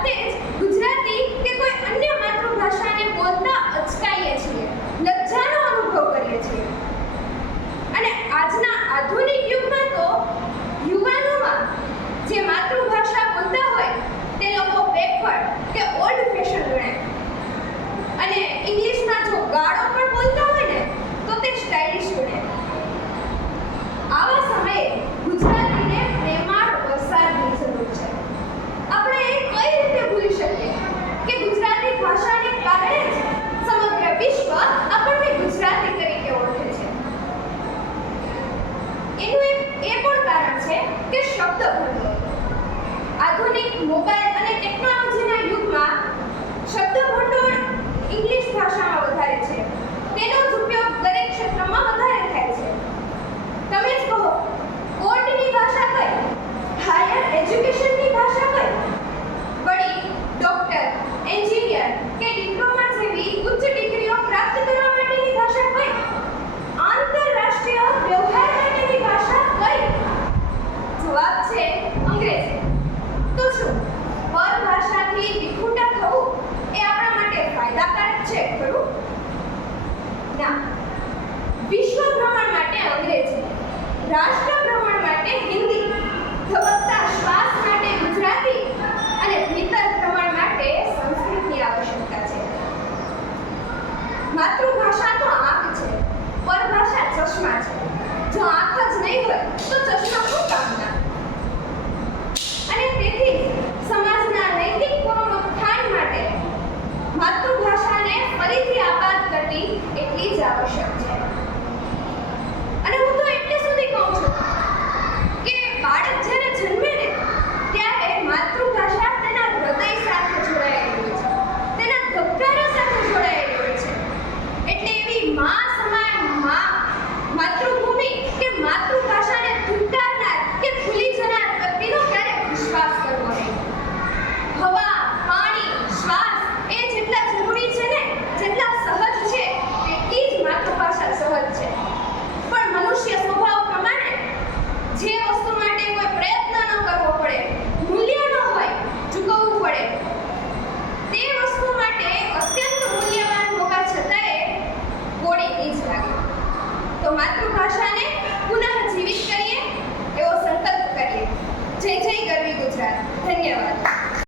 જાતે જ ગુજરાતી કે કોઈ અન્ય માતૃભાષાને બોલતા અચકાઈએ છીએ, લજ્જાનો અનુભવ કરીએ છીએ. અને આજના આધુનિક યુગમાં તો યુવાનોમાં જે માતૃભાષા બોલતા હોય તે લોકો બેકવર્ડ કે ઓલ્ડ ફેશન ગણે, અને ઇંગ્લિશમાં જો ગાળો પણ બોલતા હોય ને તો તે સ્ટાઇલિશ ગણે. આવા સમયે ગુજરાતીને પ્રેમાળ વરસાદની જરૂર છે. આપણે એ કઈ રીતે ભૂલી શકીએ કે ગુજરાતી ભાષાને કારણે જ સમગ્ર વિશ્વ આપણને ગુજરાતી તરીકે ઓળખે છે. એનું એ પણ કારણ છે કે શબ્દ ભંડોળ. આધુનિક મોબાઈલ અને ટેકનોલોજીના યુગમાં શબ્દ ભંડોળ ઇંગ્લિશ ભાષામાં વધારે છે. તેનો જ ઉપયોગ દરેક ક્ષેત્રમાં વધારે થાય છે. તમે જ કહો, કોર્ટની ભાષા કઈ, હાયર એજ્યુકેશનની ભાષા કઈ, વળી ડોક્ટર, એન્જિનિયર કે ડિપ્લોમા જેવી ઉચ્ચ ડિગ્રીઓ પ્રાપ્ત કરવા માટેની ભાષા કઈ, આંતરરાષ્ટ્રીય વ્યવહાર માટેની ભાષા કઈ? જવાબ છે અંગ્રેજી. તો શું પરભાષાથી વિખૂટા થવું એ આપણા માટે ફાયદાકારક છે ખરું? ના. વિશ્વ ભ્રમણ માટે અંગ્રેજી, રાષ્ટ્ર ભ્રમણ માટે હિન્દી, ધબકતા શ્વાસ માટે ગુજરાતી અને ભીતર ભ્રમણ માટે સંસ્કૃતની આવશ્યકતા છે. માતૃભાષા તો આંખ છે, પરભાષા ચશ્મા છે. જો આંખ જ નહીં હોય તો ચશ્મા શું કામના? અને તેથી સમાજના નૈતિક પુનરુત્થાન માટે માતૃભાષાને ફરીથી આબાદ કરવી એટલી જ આવશ્યક છે. અને હું તો એટલે સુધી કહું છું કે બાળક જ્યારે જન્મે ને ત્યારે માતૃભાષા તેના હૃદય સાથે જોડાયેલી હોય છે, તેના ધબકારા સાથે જોડાયેલી હોય છે. એટલે એવી મા સમાન માતૃભૂમિ કે માતૃભાષાને ધુંકારનાર કે ભૂલી જનાર વ્યક્તિનો ક્યારેય વિશ્વાસ કરવો નહીં. હવા, પાણી, શ્વાસ એ જેટલા જરૂરી છે ને, જેટલા સહજ છે, તેટલી જ માતૃભાષા સહજ છે. પણ મનુષ્ય સ્વભાવ પ્રમાણે જે વસ્તુ માટે કોઈ પ્રયત્ન ન કરવો પડે, મૂલ્ય ન હોય, ચૂકવવું પડે, તે વસ્તુ માટે અત્યંત મૂલ્યવાન હોવા છતાંય કોડી જ લાગે. તો માતૃભાષાને પુનઃ જીવિત કરીએ